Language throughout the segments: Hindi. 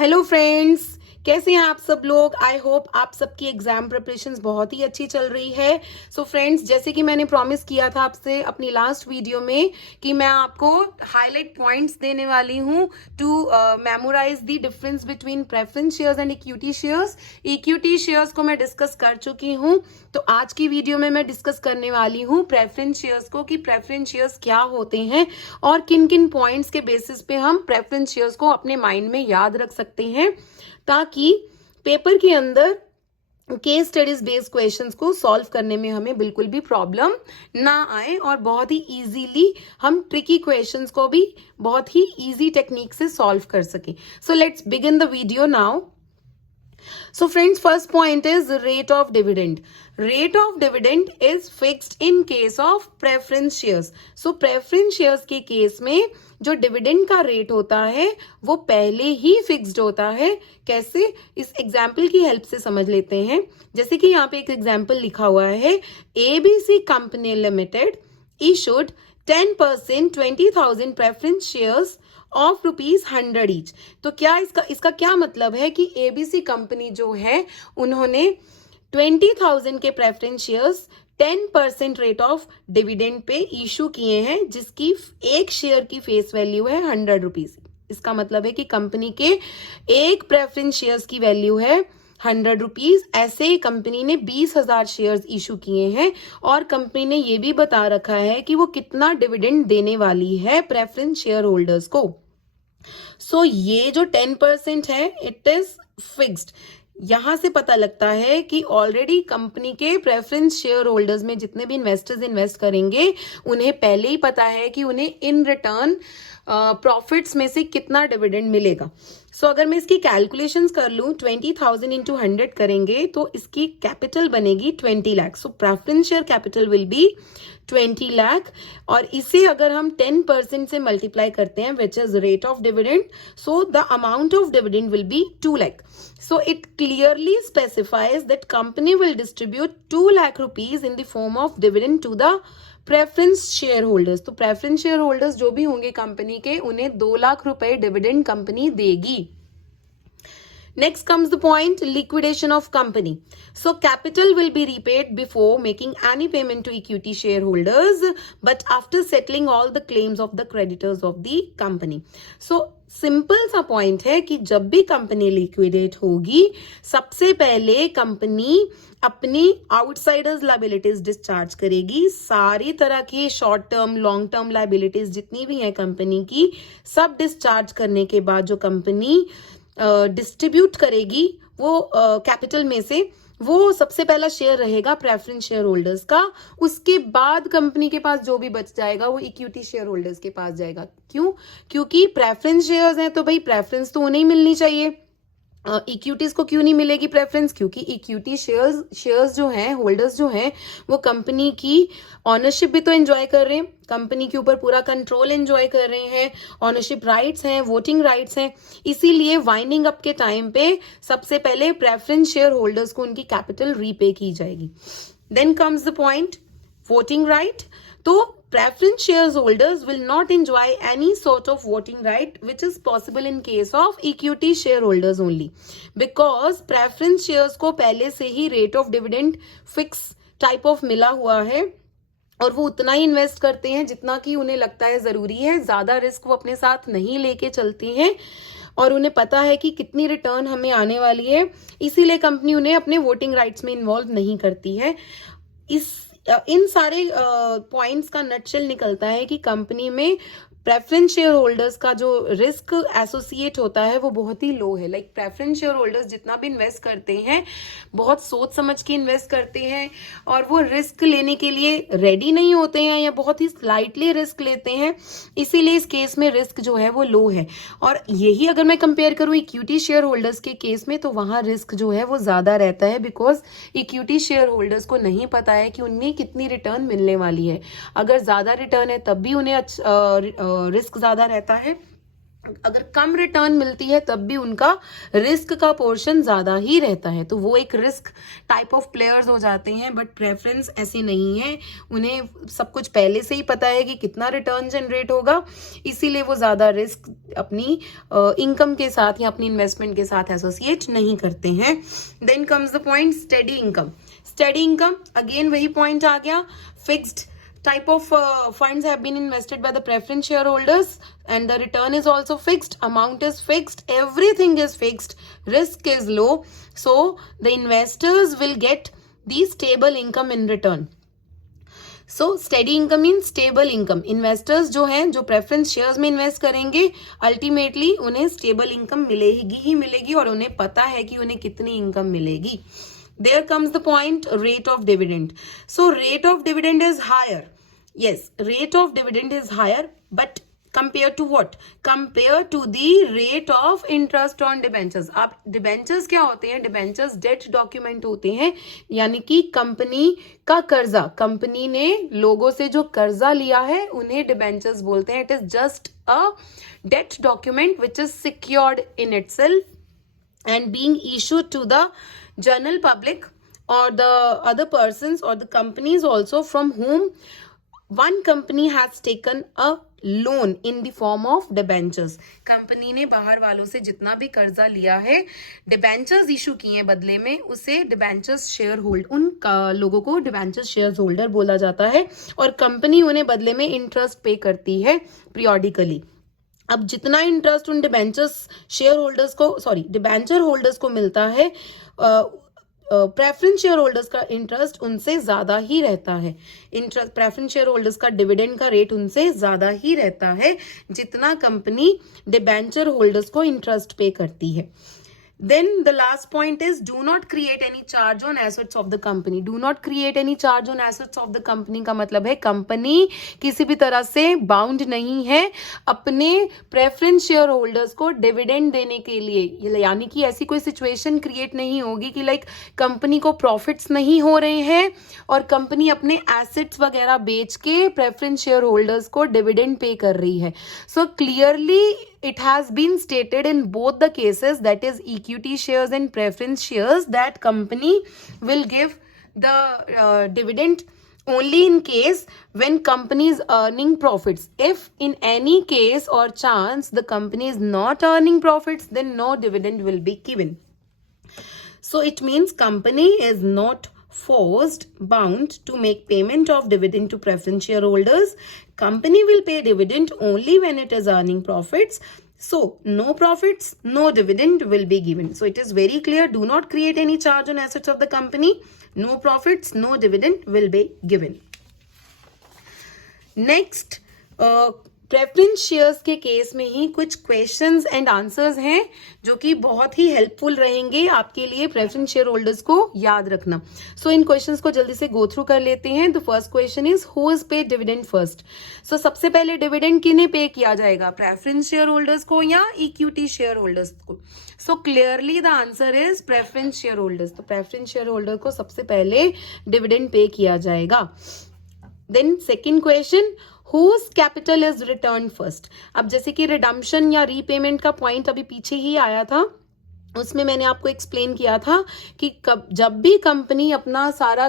हेलो फ्रेंड्स, कैसे हैं आप सब लोग। आई होप आप सबकी एग्जाम प्रिपरेशंस बहुत ही अच्छी चल रही है। सो फ्रेंड्स, जैसे कि मैंने प्रॉमिस किया था आपसे अपनी लास्ट वीडियो में कि मैं आपको हाईलाइट पॉइंट्स देने वाली हूं to memorize the difference between preference shares and equity shares. Equity shares को मैं डिस्कस कर चुकी हूं, तो आज की वीडियो में मैं डिस्कस करने वाली हूं प्रेफरेंस शेयर्स को कि प्रेफरेंस शेयर्स क्या होते हैं और किन किन पॉइंट्स के बेसिस पे हम प्रेफरेंस शेयर्स को अपने माइंड में याद रख सकते हैं, ताकि पेपर के अंदर केस स्टडीज बेस्ड क्वेश्चंस को सॉल्व करने में हमें बिल्कुल भी प्रॉब्लम ना आए और बहुत ही इजीली हम ट्रिकी क्वेश्चंस को भी बहुत ही इजी टेक्निक से सॉल्व कर सकें। So let's begin the video now. So friends, first point is rate of dividend. Rate of dividend is fixed in case of preference shares. So preference shares के केस में जो डिविडेंड का रेट होता है वो पहले ही फिक्स्ड होता है। कैसे, इस एग्जाम्पल की हेल्प से समझ लेते हैं। जैसे कि यहाँ पे एक एग्जाम्पल लिखा हुआ है, ABC company limited issued 10% 20,000 preference shares of ₹100 each. तो क्या इसका क्या मतलब है कि एबीसी कंपनी जो है उन्होंने 20,000 के preference shares 10% rate of dividend pay issue किए हैं, जिसकी एक शेयर की फेस वैल्यू है ₹100। इसका मतलब है कि कंपनी के एक प्रेफरेंस शेयर्स की वैल्यू है ₹100। ऐसे ही कंपनी ने 20,000 शेयर्स इशू किए हैं और कंपनी ने ये भी बता रखा है कि वो कितना डिविडेंड देने वाली है प्रेफरेंस शेयर होल्डर्स को। सो ये जो 10% है इट इज फिक्स्ड। यहां से पता लगता है कि ऑलरेडी कंपनी के प्रेफरेंस शेयर होल्डर्स में जितने भी इन्वेस्टर्स इन्वेस्ट करेंगे उन्हें पहले ही पता है कि उन्हें इन रिटर्न प्रॉफिट्स में से कितना डिविडेंड मिलेगा। सो अगर मैं इसकी कैलकुलेशंस कर लूं, 20,000 इंटू 100 करेंगे तो इसकी कैपिटल बनेगी 20 lakh. So preference share capital will be 20 lakh और इसे अगर हम 10% से मल्टीप्लाई करते हैं which is rate of dividend, so the amount of dividend will be 2 lakh. So it clearly specifies that company will distribute 2 lakh rupees in the form of dividend to the preference share holders. तो प्रेफरेंस शेयर होल्डर्स जो भी होंगे कंपनी के, उन्हें 2 लाख रुपए डिविडेंड कंपनी देगी। Next comes the point, liquidation of company. So capital will be repaid before making any payment to equity shareholders, but after settling all the claims of the creditors of the company. So simple सा पॉइंट है कि जब भी कंपनी लिक्विडेट होगी, सबसे पहले कंपनी अपनी आउटसाइडर्स लायबिलिटीज डिस्चार्ज करेगी। सारी तरह की short term long term liabilities जितनी भी हैं कंपनी की, सब डिस्चार्ज करने के बाद जो कंपनी डिस्ट्रीब्यूट करेगी वो कैपिटल में से, वो सबसे पहला शेयर रहेगा प्रेफरेंस शेयर होल्डर्स का। उसके बाद कंपनी के पास जो भी बच जाएगा वो इक्विटी शेयर होल्डर्स के पास जाएगा। क्यों? क्योंकि प्रेफरेंस शेयर्स हैं तो भाई प्रेफरेंस तो उन्हें ही मिलनी चाहिए। इक्विटीज को क्यों नहीं मिलेगी प्रेफरेंस? क्योंकि इक्विटी शेयर्स जो हैं, होल्डर्स जो हैं, वो कंपनी की ऑनरशिप भी तो एंजॉय कर रहे हैं, कंपनी के ऊपर पूरा कंट्रोल एंजॉय कर रहे हैं, ऑनरशिप राइट्स हैं, वोटिंग राइट्स हैं। इसीलिए वाइंडिंग अप के टाइम पे सबसे पहले प्रेफरेंस शेयर होल्डर्स को उनकी कैपिटल रीपे की जाएगी। Then comes the point, voting right. तो preference shareholders will not enjoy any sort of voting right which is possible in case of equity shareholders only, because preference shares को पहले से ही rate of dividend fix type of मिला हुआ है और वो उतना ही इन्वेस्ट करते हैं जितना कि उन्हें लगता है जरूरी है। ज्यादा रिस्क वो अपने साथ नहीं लेके चलते हैं और उन्हें पता है कि कितनी रिटर्न हमें आने वाली है, इसीलिए कंपनी उन्हें अपने वोटिंग राइट्स में इन्वॉल्व नहीं करती है। इन सारे पॉइंट्स का नटशेल निकलता है कि कंपनी में प्रेफरेंस शेयर होल्डर्स का जो रिस्क एसोसिएट होता है वो बहुत ही लो है। लाइक प्रेफरेंस शेयर होल्डर्स जितना भी इन्वेस्ट करते हैं बहुत सोच समझ के इन्वेस्ट करते हैं और वो रिस्क लेने के लिए रेडी नहीं होते हैं या बहुत ही स्लाइटली रिस्क लेते हैं, इसीलिए इस केस में रिस्क जो है वो लो है। और यही अगर मैं कंपेयर करूँ इक्विटी शेयर होल्डर्स के केस में, तो वहां रिस्क जो है वो ज्यादा रहता है, बिकॉज इक्विटी शेयर होल्डर्स को नहीं पता है कि उन्हें कितनी रिटर्न मिलने वाली है। अगर ज्यादा रिटर्न है तब भी उन्हें रिस्क ज्यादा रहता है अगर कम रिटर्न मिलती है तब भी उनका रिस्क का पोर्शन ज्यादा ही रहता है, तो वो एक रिस्क टाइप ऑफ प्लेयर्स हो जाते हैं। बट प्रेफरेंस ऐसी नहीं है, उन्हें सब कुछ पहले से ही पता है कि कितना रिटर्न जनरेट होगा, इसीलिए वो ज्यादा रिस्क अपनी इनकम के साथ या अपनी इन्वेस्टमेंट के साथ एसोसिएट नहीं करते हैं। Then comes the point steady income. Steady income again वही पॉइंट आ गया, fixed type of funds have been invested by the preference shareholders and the return is also fixed, amount is fixed, everything is fixed, risk is low, so the investors will get the stable income in return. So steady income means stable income. Investors जो हैं, जो preference shares में invest करेंगे, ultimately उन्हें stable income मिलेगी ही मिलेगी और उन्हें पता है कि उन्हें कितनी income मिलेगी. There comes the point, rate of dividend. So rate of dividend is higher. Yes, rate of dividend is higher, but compared to what? Compared to the rate of interest on debentures. अब debentures क्या होते हैं? Debentures debt document होते हैं, यानी कि कंपनी का कर्जा, कंपनी ने लोगों से जो कर्जा लिया है उन्हें debentures बोलते हैं. It is just a debt document which is secured in itself and being issued to the general public or the other persons or the companies also from whom one company has taken a loan in the form of debentures. Company ने बाहर वालों से जितना भी कर्जा लिया है, डिबेंचर्स इशू किए हैं बदले में, उसे डिबेंचर्स शेयर होल्ड, उन लोगों को डिबेंचर्स शेयर होल्डर बोला जाता है और कंपनी उन्हें बदले में इंटरेस्ट पे करती है पीरियोडिकली. अब जितना इंटरेस्ट उन डिबेंचर्स शेयर होल्डर्स को, सॉरी डिबेंचर होल्डर्स को मिलता है, प्रेफरेंस शेयर होल्डर्स का इंटरेस्ट उनसे ज्यादा ही रहता है. इंटरेस्ट प्रेफरेंस शेयर होल्डर्स का डिविडेंड का रेट उनसे ज्यादा ही रहता है जितना कंपनी डिबेंचर होल्डर्स को इंटरेस्ट पे करती है. Then the last point is do not create any charge on assets of the company. Do not create any charge on assets of the company का मतलब है कंपनी किसी भी तरह से बाउंड नहीं है अपने प्रेफरेंस शेयर होल्डर्स को डिविडेंड देने के लिए, यानी कि ऐसी कोई सिचुएशन क्रिएट नहीं होगी कि लाइक कंपनी को प्रॉफिट्स नहीं हो रहे हैं और कंपनी अपने एसेट्स वगैरह बेच के प्रेफरेंस शेयर होल्डर्स को डिविडेंड पे कर रही है. So clearly it has been stated in both the cases, that is equity shares and preference shares, that company will give the dividend only in case when company is earning profits. If in any case or chance the company is not earning profits, then no dividend will be given. So it means company is not forced, bound to make payment of dividend to preference shareholders. Company will pay dividend only when it is earning profits. So no profits, no dividend will be given. So it is very clear, do not create any charge on assets of the company. No profits, no dividend will be given. Next, preference shares के केस में ही कुछ क्वेश्चंस एंड आंसर्स हैं जो कि बहुत ही हेल्पफुल रहेंगे आपके लिए प्रेफरेंस शेयर होल्डर्स को याद रखना. सो इन क्वेश्चंस को जल्दी से गो थ्रू कर लेते हैं. The first question is who is paid dividend first. So सबसे पहले डिविडेंड किन्हें पे किया जाएगा, प्रेफरेंस शेयर होल्डर्स को या इक्विटी शेयर होल्डर्स को. So clearly the answer is preference share holders. तो प्रेफरेंस शेयर होल्डर को सबसे पहले डिविडेंड पे किया जाएगा. Then second question, whose capital is returned first. अब जैसे कि रिडम्पशन या रीपेमेंट का पॉइंट अभी पीछे ही आया था, उसमें मैंने आपको एक्सप्लेन किया था कि जब भी कंपनी अपना सारा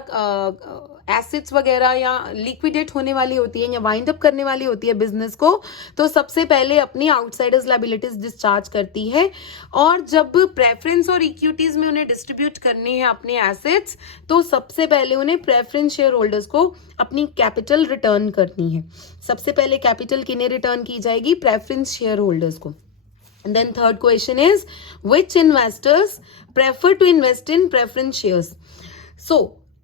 एसेट्स वगैरह या लिक्विडेट होने वाली होती है या वाइंड अप करने वाली होती है बिजनेस को, तो सबसे पहले अपनी आउटसाइडर्स लायबिलिटीज डिस्चार्ज करती है. और जब प्रेफरेंस और इक्विटीज में उन्हें डिस्ट्रीब्यूट करने हैं अपने एसेट्स, तो सबसे पहले उन्हें प्रेफरेंस शेयर होल्डर्स को अपनी कैपिटल रिटर्न करनी है. सबसे पहले कैपिटल किन्हें रिटर्न की जाएगी, प्रेफरेंस शेयर होल्डर्स को. And then third question is, which investors prefer to invest in preference shares? So,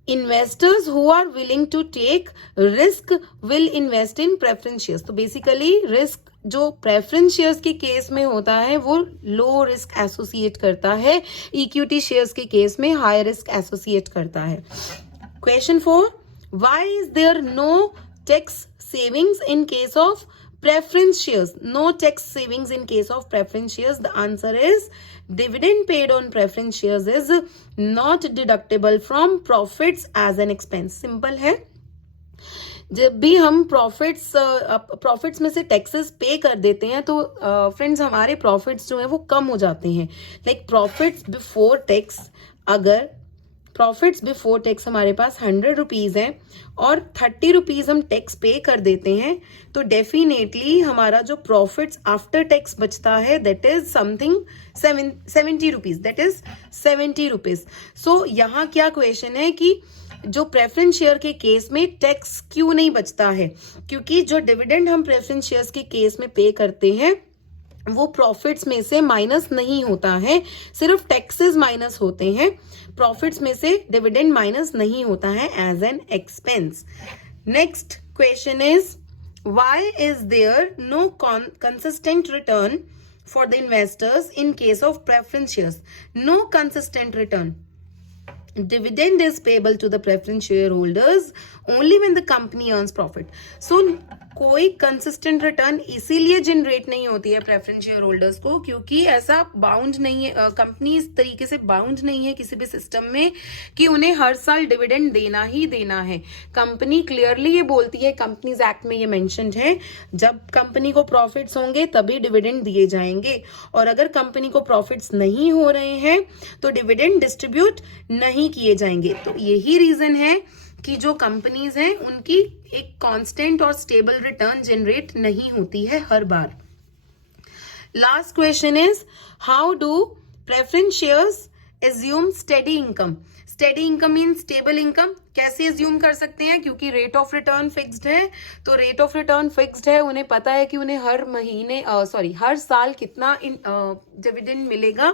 investors who are willing to take risk will invest in preference shares. तो basically risk जो preference shares के केस में होता है वो low risk associate करता है, equity shares के केस में high risk associate करता है. Question 4, why is there no tax savings in case of preference shares? No tax savings in case of preference shares. The answer is dividend paid on preference shares is not deductible from profits as an expense. Simple है. जब भी हम प्रॉफिट्स में से टैक्सेस पे कर देते हैं तो फ्रेंड्स हमारे प्रॉफिट्स जो है वो कम हो जाते हैं. लाइक प्रॉफिट्स बिफोर टैक्स, अगर प्रॉफिट्स बिफोर टैक्स हमारे पास 100 रुपीज़ है और 30 रुपीज़ हम टैक्स पे कर देते हैं तो डेफिनेटली हमारा जो प्रॉफिट्स आफ्टर टैक्स बचता है that is something 70 rupees, that is 70 rupees. So यहाँ क्या क्वेश्चन है कि जो प्रेफरेंस शेयर के केस में टैक्स क्यों नहीं बचता है, क्योंकि जो डिविडेंड हम प्रेफरेंस शेयर्स के केस में पे करते हैं वो प्रॉफिट्स में से माइनस नहीं होता है, सिर्फ टैक्सेस माइनस होते हैं. प्रॉफिट्स में से डिविडेंड माइनस नहीं होता है as an expense. Next question is why is there no consistent return for the investors in case of preference shares. No consistent return. Dividend is payable to the preference shareholders only when the company earns profit. So कोई कंसिस्टेंट रिटर्न इसीलिए जनरेट नहीं होती है प्रेफरेंस शेयर होल्डर्स को क्योंकि ऐसा बाउंड नहीं है, कंपनी इस तरीके से बाउंड नहीं है किसी भी सिस्टम में कि उन्हें हर साल डिविडेंड देना ही देना है. कंपनी क्लियरली ये बोलती है, कंपनीज एक्ट में ये मेंशन्ड है, जब कंपनी को प्रॉफिट्स होंगे तभी डिविडेंड दिए जाएंगे और अगर कंपनी को प्रॉफिट्स नहीं हो रहे हैं तो डिविडेंड डिस्ट्रीब्यूट नहीं किए जाएंगे. तो यही रीजन है कि जो कंपनीज हैं उनकी एक कांस्टेंट और स्टेबल रिटर्न जनरेट नहीं होती है हर बार. Last question is how do preference shares assume steady income. Steady income mean stable income. कैसे एज्यूम कर सकते हैं, क्योंकि रेट ऑफ रिटर्न फिक्स्ड है. तो रेट ऑफ रिटर्न फिक्स्ड है, उन्हें पता है कि उन्हें हर साल कितना डिविडेंड मिलेगा.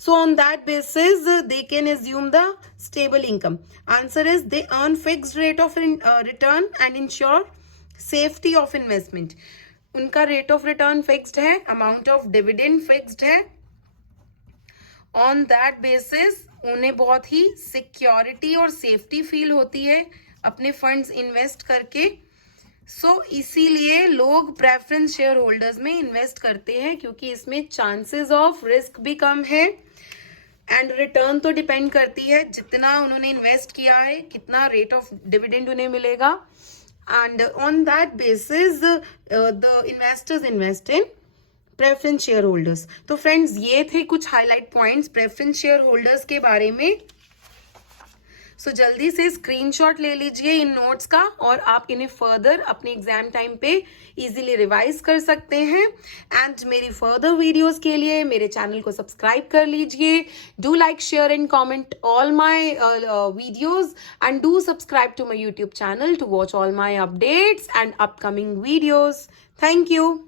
So on that basis, they can assume the stable income. Answer is they earn fixed rate of return and ensure safety of investment. उनका rate of return fixed है, amount of dividend fixed है. On that basis, उन्हें बहुत ही security और safety feel होती है अपने funds invest करके. इसीलिए लोग प्रेफरेंस शेयर होल्डर्स में इन्वेस्ट करते हैं क्योंकि इसमें चांसेस ऑफ रिस्क भी कम है एंड रिटर्न तो डिपेंड करती है जितना उन्होंने इन्वेस्ट किया है, कितना रेट ऑफ डिविडेंड उन्हें मिलेगा and on that basis the investors invest in preference share holders. तो फ्रेंड्स ये थे कुछ highlight points preference share holders के बारे में. जल्दी से स्क्रीनशॉट ले लीजिए इन नोट्स का और आप इन्हें फर्दर अपने एग्जाम टाइम पे इजीली रिवाइज कर सकते हैं. एंड मेरी फर्दर वीडियोस के लिए मेरे चैनल को सब्सक्राइब कर लीजिए. Do like, share and comment all my videos and do subscribe to my YouTube channel to watch all my updates and upcoming videos. Thank you.